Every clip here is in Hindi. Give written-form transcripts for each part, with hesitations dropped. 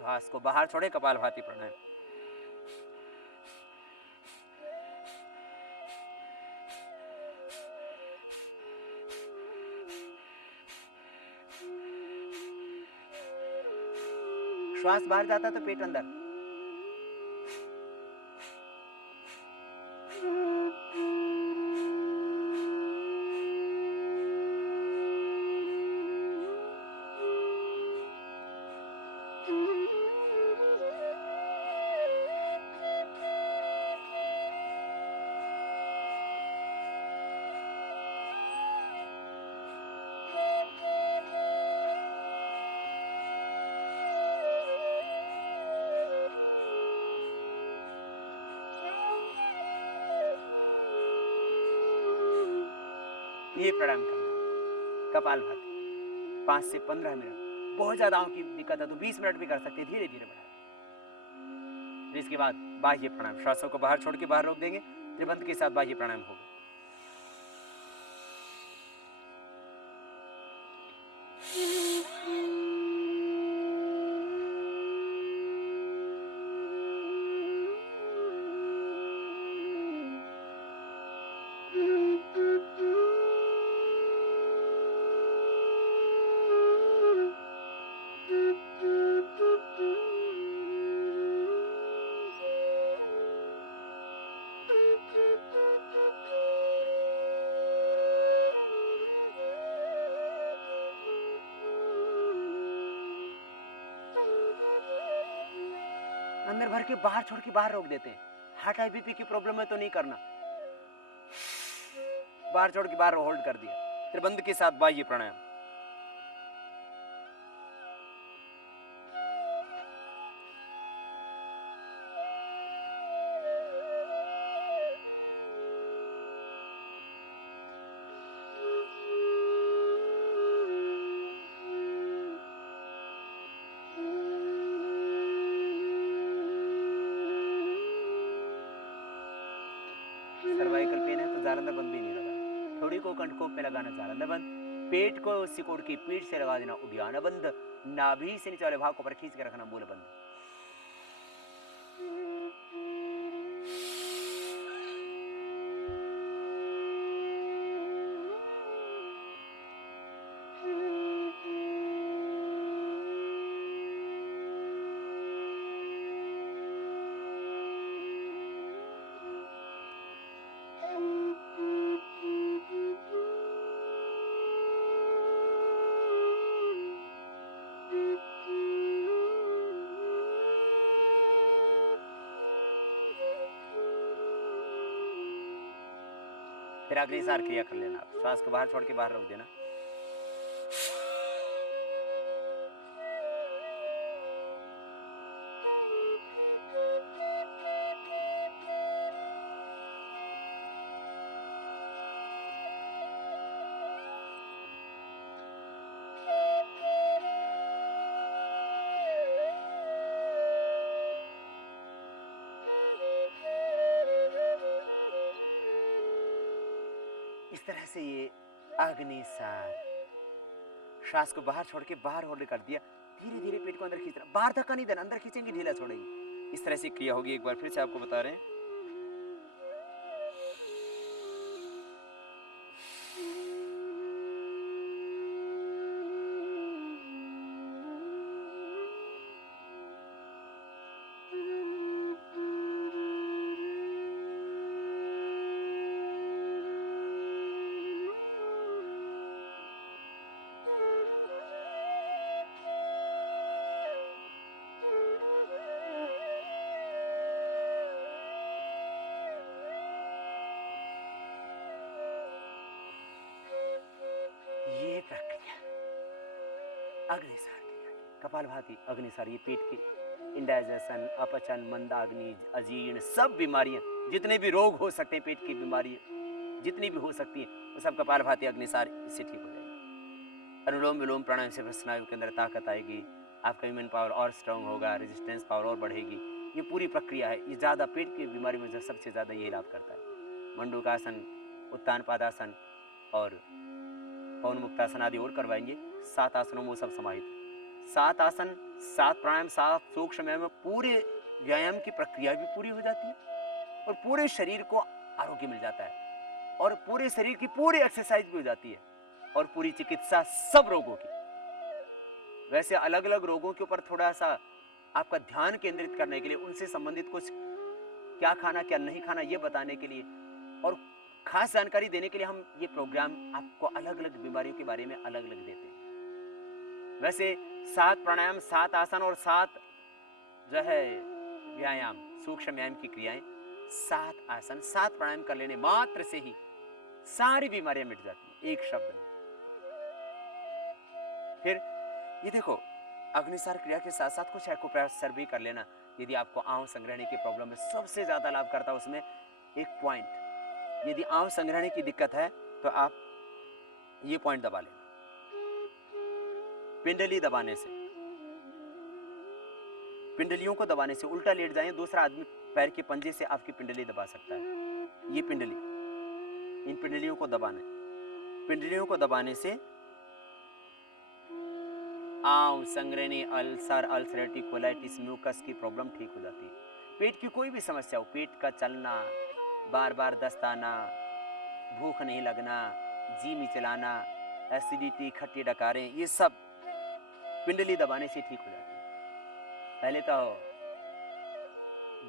श्वास को बाहर छोड़े, कपालभाति प्राणायाम। श्वास बाहर जाता तो पेट अंदर। ये प्राणायाम करना कपालभाति 5 से 15 मिनट। बहुत ज्यादा आंखों की दिक्कत है तो 20 मिनट भी कर सकते, धीरे धीरे बढ़ाएं। इसके बाद बाह्य प्राणायाम, श्वासों को बाहर छोड़ के बाहर रोक देंगे, त्रिबंध के साथ बाह्य प्राणायाम होगा। अंदर भर के बाहर छोड़ के बाहर रोक देते हैं। हार्ट हाई बीपी की प्रॉब्लम है तो नहीं करना, बाहर छोड़ के बाहर होल्ड कर दिया। त्रिबंध के साथ बाह्य प्राणायाम। सर्वाइकल पेन है तो जालंधर बंद भी नहीं लगाना। थोड़ी को कंठकोप में लगाना जालंधर बंद। पेट को सिकोड़ की पीठ से लगा देना उद्यान बंद। नाभि से नीचे वाले भाग को पर खींच के रखना मूल बंद। फिर अग्निसार क्रिया कर लेना। श्वास को बाहर छोड़ के बाहर रोक देना। इस तरह से ये अग्निसार, श्वास को बाहर छोड़ के बाहर होल्ड कर दिया। धीरे धीरे पेट को अंदर खींचना, बाहर धक्का नहीं देना, अंदर खींचेंगे ढीला छोड़ेंगे। इस तरह से क्रिया होगी। एक बार फिर से आपको बता रहे हैं। ये प्रक्रिया अग्निसार क्रिया की, कपालभाति अग्निसार। ये पेट की इंडाइजेशन, अपचन, मंदाग्नि, अजीर्ण, सब बीमारियां, जितने भी रोग हो सकते हैं, पेट की बीमारियां जितनी भी हो सकती हैं, वो सब कपालभाति अग्निसार इससे ठीक हो जाएगी। अनुलोम विलोम प्राणायाम से स्नायु के अंदर ताकत आएगी, आपका इम्यून पावर और स्ट्रांग होगा, रेजिस्टेंस पावर और बढ़ेगी। ये पूरी प्रक्रिया है। ये ज़्यादा पेट की बीमारी में सबसे ज़्यादा ये लाभ करता है। मंडूकासन, उत्तान पादासन और पवन मुक्तासन आदि और करवाएंगे। 7 आसनों में सब समाहित। 7 आसन 7 प्राणायाम 7 सूक्ष्म व्यायाम में पूरे व्यायाम की प्रक्रिया भी पूरी हो जाती है और पूरे शरीर को आरोग्य मिल जाता है और पूरे शरीर की पूरी एक्सरसाइज भी हो जाती है और पूरी चिकित्सा सब रोगों की। वैसे अलग अलग रोगों के ऊपर थोड़ा सा आपका ध्यान केंद्रित करने के लिए, उनसे संबंधित कुछ क्या खाना क्या नहीं खाना ये बताने के लिए और खास जानकारी देने के लिए हम ये प्रोग्राम आपको अलग अलग बीमारियों के बारे में अलग अलग देते हैं। वैसे 7 प्राणायाम 7 आसन और 7 जो है व्यायाम सूक्ष्म व्यायाम की क्रियाएं, 7 आसन 7 प्राणायाम कर लेने मात्र से ही सारी बीमारियां मिट जाती हैं एक शब्द में। फिर ये देखो, अग्निसार क्रिया के साथ साथ कुछ एक्यूप्रेशर भी कर लेना। यदि आपको आंव संग्रहण की प्रॉब्लम है, सबसे ज्यादा लाभ करता है उसमें एक पॉइंट, यदि आंव संग्रहण की दिक्कत है तो आप ये पॉइंट दबा लेना। पिंडली दबाने से, पिंडलियों को दबाने से, उल्टा लेट जाए दूसरा आदमी पैर के पंजे से आपकी पिंडली दबा सकता है। ये पिंडली, इन पिंडलियों को दबाना, पिंडलियों को दबाने से आंव संग्रहणी, अल्सर, अल्सरेटिव कोलाइटिस, म्यूकस की प्रॉब्लम ठीक हो जाती है। पेट की कोई भी समस्या हो, पेट का चलना, बार बार दस्त आना, भूख नहीं लगना, जी मिचलाना, एसिडिटी, खट्टी डकारें, ये सब पिंडली दबाने से ठीक हो जाती है। पहले तो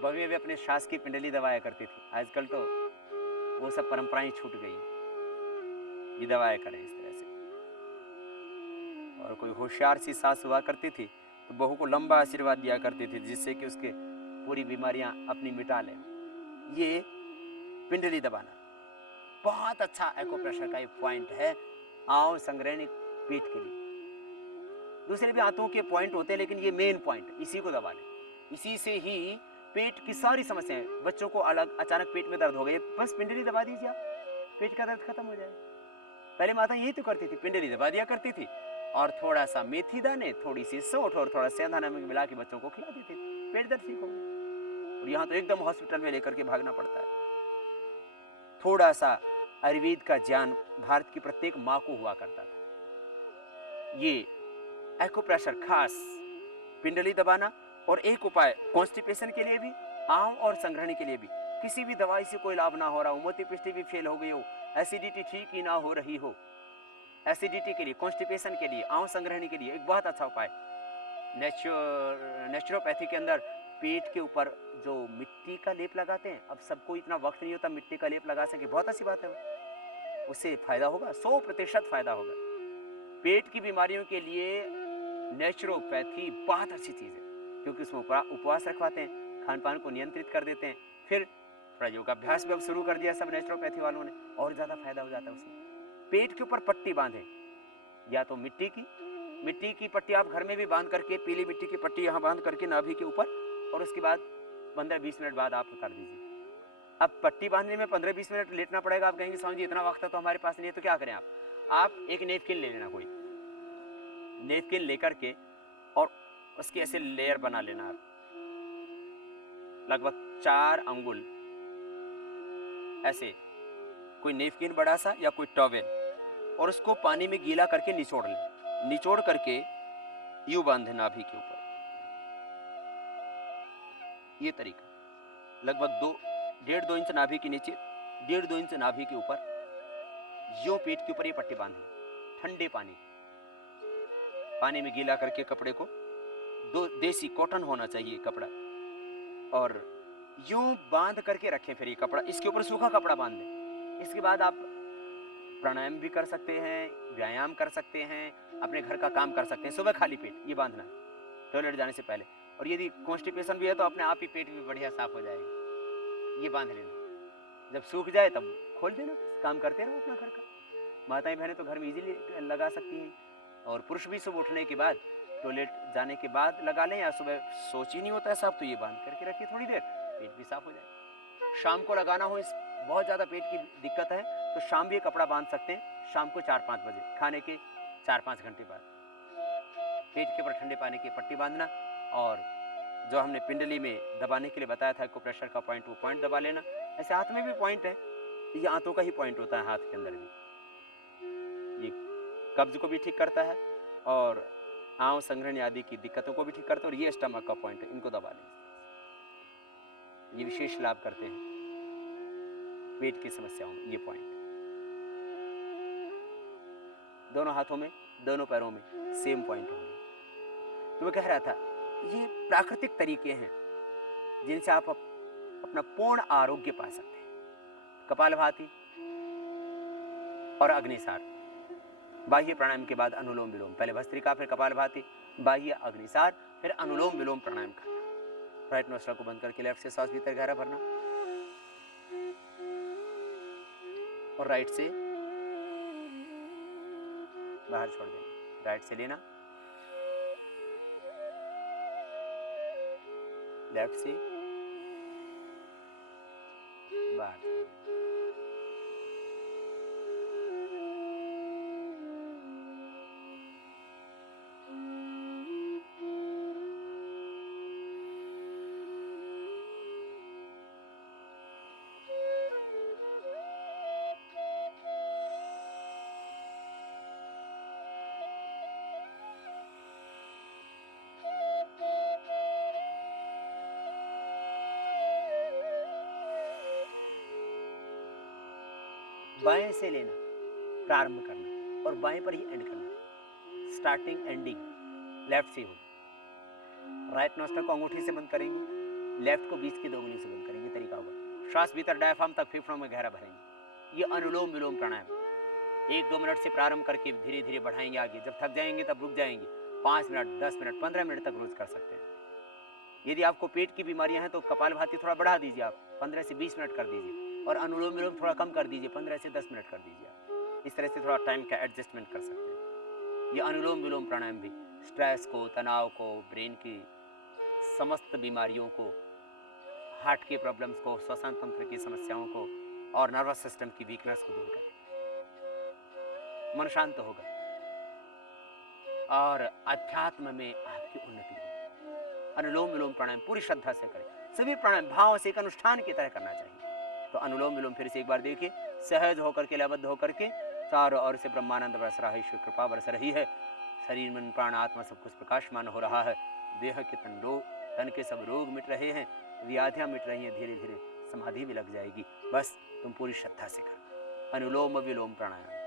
बवे वे अपने श्वास की पिंडली दबाया करती थी, आजकल तो वो सब परंपराएं छूट गई। ये दबाया करें इस तरह से। और कोई होशियार सी सास हुआ करती थी तो बहू को लंबा आशीर्वाद दिया करती थी जिससे कि उसके पूरी बीमारियां अपनी मिटा लें। ये पिंडली दबाना बहुत अच्छा एक्यूप्रेशर का एक पॉइंट है आंव संग्रहणी पेट के लिए। दूसरे भी हाथों के पॉइंट होते हैं लेकिन ये मेन पॉइंट, इसी को दबा लें। इसी से ही पेट की सारी समस्याएं, बच्चों को अलग अचानक पेट में दर्द हो गई, बस पिंडली दबा दीजिए आप, पेट का दर्द खत्म हो जाएगा। पहले माता यही तो करती थी, पिंडली दबा दिया करती थी और थोड़ा सा मेथी दाने, थोड़ी सी सौंठ और थोड़ा सेंधा नमक मिला के बच्चों को खिला देती थी, पेट दर्द ठीक हो गया। और यहाँ तो एकदम हॉस्पिटल में लेकर के भागना पड़ता है। थोड़ा सा आयुर्वेद का ज्ञान भारत की प्रत्येक माँ को हुआ करता था। ये एक्यूप्रेशर खास पिंडली दबाना, और एक उपाय कॉन्स्टिपेशन के लिए भी, आंव और संग्रहणी के लिए भी। किसी भी दवाई से कोई लाभ ना हो रहा हो, मोती पिष्टी भी फेल हो गई हो, एसिडिटी ठीक ही ना हो रही हो, एसिडिटी के लिए, कॉन्स्टिपेशन के लिए, आंव संग्रहणी के लिए एक बहुत अच्छा उपाय, नेचुरोपैथी के अंदर पेट के ऊपर जो मिट्टी का लेप लगाते हैं, अब सबको इतना वक्त नहीं होता मिट्टी का लेप लगा सके, बहुत अच्छी बात है, उससे फायदा होगा, 100% फायदा होगा। पेट की बीमारियों के लिए नेचुरोपैथी बहुत अच्छी चीज है क्योंकि उसमें उपवास रखवाते हैं, खान पान को नियंत्रित कर देते हैं। फिर थोड़ा योगाभ्यास भी अब शुरू कर दिया सब नेचुरोपैथी वालों ने, और ज्यादा फायदा हो जाता है उसमें। पेट के ऊपर पट्टी बांधे, या तो मिट्टी की पट्टी आप घर में भी बांध करके, पीली मिट्टी की पट्टी यहाँ बांध करके नाभि के ऊपर, और उसके बाद 15-20 मिनट बाद आप उतार दीजिए। अब पट्टी बांधने में 15-20 मिनट लेटना पड़ेगा। आप कहेंगे स्वामी जी इतना वक्त तो हमारे पास नहीं है, तो क्या करें आप एक नेपकिन ले लेना, कोई नेपकिन लेकर के और उसकी ऐसे लेयर बना लेना आप, लगभग 4 अंगुल ऐसे, कोई नेपकिन बड़ा सा या कोई टॉवेल, और उसको पानी में गीला करके निचोड़ लें, निचोड़ करके यूं बांधे नाभि के ऊपर। ये तरीका लगभग 1.5-2 इंच नाभि के नीचे, 1.5-2 इंच नाभि के ऊपर, यूं पीठ के ऊपर ये पट्टी बांधे, ठंडे पानी में गीला करके कपड़े को, देसी कॉटन होना चाहिए कपड़ा, और यूं बांध करके रखें। फिर ये कपड़ा, इसके ऊपर सूखा कपड़ा बांध दें। इसके बाद आप प्राणायाम भी कर सकते हैं, व्यायाम कर सकते हैं, अपने घर का काम कर सकते हैं। सुबह खाली पेट ये बांधना है टॉयलेट जाने से पहले, और यदि कॉन्स्टिपेशन भी है तो अपने आप ही पेट भी बढ़िया साफ हो जाएगा। ये बांध लेना, जब सूख जाए तब खोल देना, काम करते रहो अपना घर का। माताएं बहनें तो घर में इजीली लगा सकती हैं, और पुरुष भी सुबह उठने के बाद, टॉयलेट जाने के बाद लगा लें, या सुबह सोच ही नहीं होता है साहब तो ये बांध करके रखिए थोड़ी देर, पेट भी साफ हो जाए। शाम को लगाना हो, इस बहुत ज़्यादा पेट की दिक्कत है तो शाम भी ये कपड़ा बांध सकते हैं, शाम को 4-5 बजे खाने के 4-5 घंटे बाद पेट के ऊपर ठंडे पानी की पट्टी बांधना, और जो हमने पिंडली में दबाने के लिए बताया था एक्यूप्रेशर का पॉइंट, वो पॉइंट दबा लेना। ऐसे हाथ में भी पॉइंट है, ये हाथों का ही पॉइंट होता है, हाथ के अंदर भी ये कब्ज को भी ठीक करता है और आंव संग्रहण आदि की दिक्कतों को भी ठीक करते हैं। और ये स्टमक का पॉइंट है, इनको दबा लें, ये विशेष लाभ करते हैं पेट की समस्याओं में। ये पॉइंट दोनों हाथों में, दोनों पैरों में सेम पॉइंट होंगे। तो मैं कह रहा था ये प्राकृतिक तरीके हैं जिनसे आप अपना पूर्ण आरोग्य पा सकते हैं। कपालभाति और अग्निसार, बाह्य प्राणायाम के बाद अनुलोम विलोम, पहले भस्त्रिका फिर कपालभाति, बाह्य अग्निसार, फिर अनुलोम विलोम प्राणायाम करना। राइट नोस्ट्रल को बंद करके लेफ्ट से सांस भीतर गहरा भरना और राइट से बाहर छोड़ देना। राइट से लेना, लेफ्ट से बाहर छोड़ देना। बाएं से लेना, प्रारंभ करना और बाएं पर ही एंड करना। स्टार्टिंग एंडिंग लेफ्ट से हो। राइट नोस्ट्रल को अंगूठी से बंद करेंगे, लेफ्ट को बीच की 2 उंगलियों से बंद करेंगे। तरीका होगा, श्वास भीतर डायफ्राम तक फेफड़ों में गहरा भरेंगे। ये अनुलोम विलोम प्राणायाम 1-2 मिनट से प्रारंभ करके धीरे धीरे बढ़ाएंगे आगे। जब थक जाएंगे तब रुक जाएंगे। 5 मिनट, 10 मिनट, 15 मिनट तक रोज कर सकते हैं। यदि आपको पेट की बीमारियां हैं तो कपालभाति थोड़ा बढ़ा दीजिए, आप 15 से 20 मिनट कर दीजिए और अनुलोम विलोम थोड़ा कम कर दीजिए, 15 से 10 मिनट कर दीजिए। आप इस तरह से थोड़ा टाइम का एडजस्टमेंट कर सकते हैं। ये अनुलोम विलोम प्राणायाम भी स्ट्रेस को, तनाव को, ब्रेन की समस्त बीमारियों को, हार्ट के प्रॉब्लम्स को, श्वसन तंत्र की समस्याओं को और नर्वस सिस्टम की वीकनेस को दूर करें। मन शांत होगा और अध्यात्म में आपकी उन्नति होगी। अनुलोम विलोम प्राणायाम पूरी श्रद्धा से करें। सभी प्राणायाम भाव से एक अनुष्ठान की तरह करना चाहिए। तो अनुलोम विलोम फिर से एक बार देखिए, सहज होकर के, लयबद्ध होकर के चारों ओर से ब्रह्मानंद बरस रहा है, ईश्वर कृपा बरस रही है। शरीर, मन, प्राण, आत्मा सब कुछ प्रकाशमान हो रहा है। देह के तन के सब रोग मिट रहे हैं, व्याधियां मिट रही हैं। धीरे धीरे समाधि भी लग जाएगी। बस तुम पूरी श्रद्धा से करो अनुलोम विलोम प्राणायाम।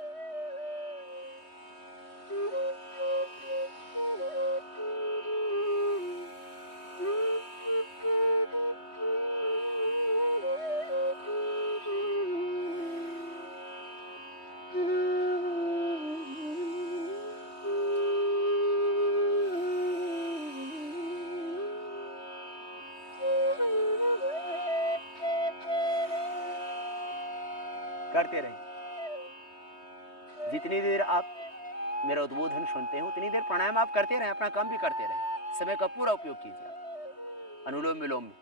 करते रहिए। जितनी देर आप मेरा उद्बोधन सुनते हैं उतनी देर प्राणायाम आप करते रहें, अपना काम भी करते रहें। समय का पूरा उपयोग कीजिए आप। अनुलोम विलोम में,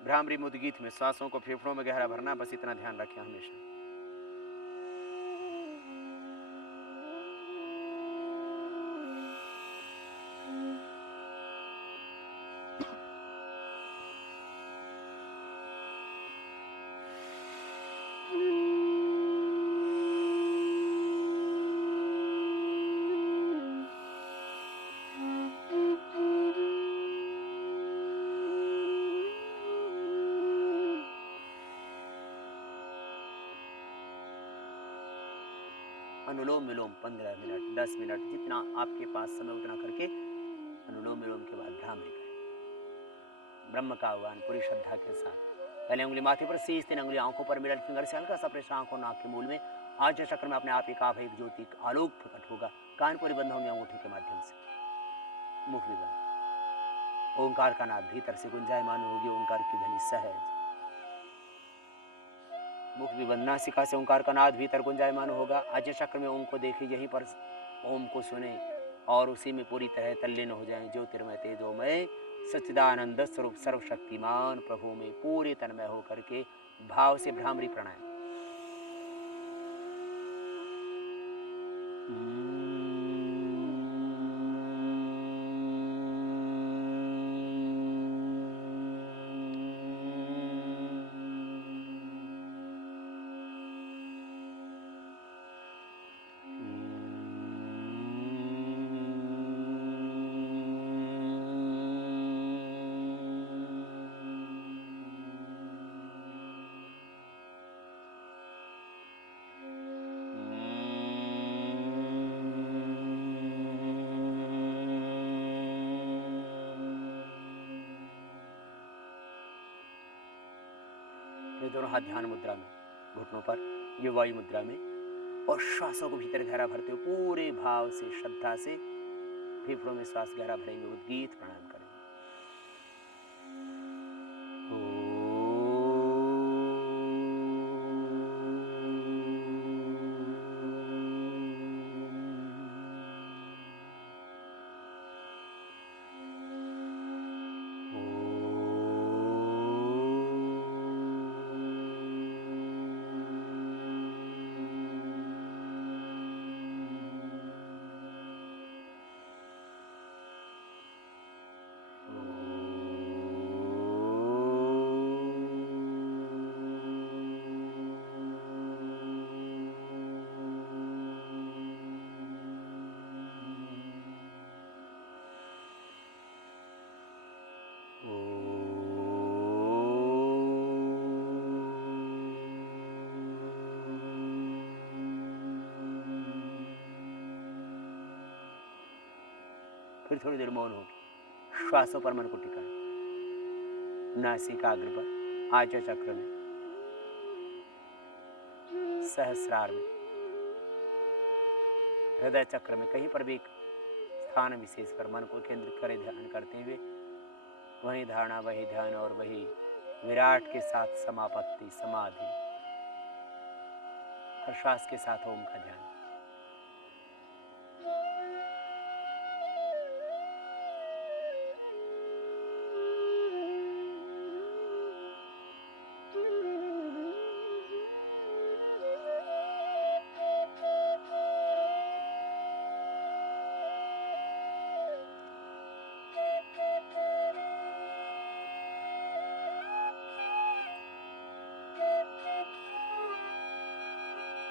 भ्रामरी मुद्गीत में सांसों को फेफड़ों में गहरा भरना, बस इतना ध्यान रखें हमेशा। अनुलोम विलोम 15 मिनट, 10 मिनट, जितना आपके पास समय उतना करके अनुलोम विलोम के बाद भ्रामरी करें। ब्रह्म का आह्वान पूरी श्रद्धा के साथ। पहले उंगली माथे पर, शेष 3 उंगली आंखों पर, मिडल फिंगर से हल्का सा प्रेशर आंखों नाक के मूल में। आज चक्र में अपने आप एक आभा, एक ज्योति, एक आलोक प्रकट होगा। कान पूरे बंद होंगे अंगूठी के माध्यम से, मुख भी बंद। ओंकार का नाद भीतर से गुंजायमान होगी, ओंकार की ध्वनि सहज। मुख भी बंद, नासिका से ओंकार का नाद भीतर गुंजायमान होगा। आज चक्र में ओम को देखिए, यहीं पर ओम को सुने और उसी में पूरी तरह तल्लीन हो जाएं। ज्योतिर्मय तेजोमय सच्चिदानंद स्वरूप सर्वशक्तिमान प्रभु में पूरे तन्मय होकर के भाव से भ्रामरी प्राणायाम। ये दोनों हाथ ध्यान मुद्रा में, घुटनों पर, ये वायु मुद्रा में, और श्वासों को भीतर गहरा भरते हुए पूरे भाव से, श्रद्धा से फेफड़ों में श्वास गहरा भरेंगे, उद्गीत प्राणायाम करेंगे। फिर थोड़ी देर मौन होगी, श्वासों पर मन को टिकाएं, नासिकाग्र पर, आज्ञा चक्र में, सहस्रार में, हृदय चक्र में, कहीं पर भी एक स्थान विशेष पर मन को केंद्रित करे ध्यान करते हुए वही धारणा, वही ध्यान और वही विराट के साथ समापत्ति, समाधि, हर श्वास के साथ ओम का ध्यान।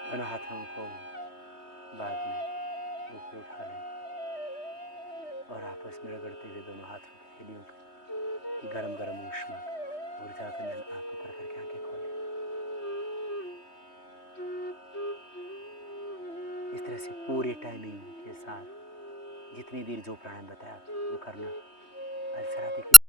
दोनों हाथों को बाद में ऊपर उठा लें और आपस में रगड़ते हुए दोनों हाथों की हड्डियों की गरम गरम ऊष्मा ऊर्जा का नल आंखों पर करके आंखें खोलें। इस तरह से पूरे टाइमिंग के साथ जितनी देर जो प्राणायाम बताया वो करना। आज देखिए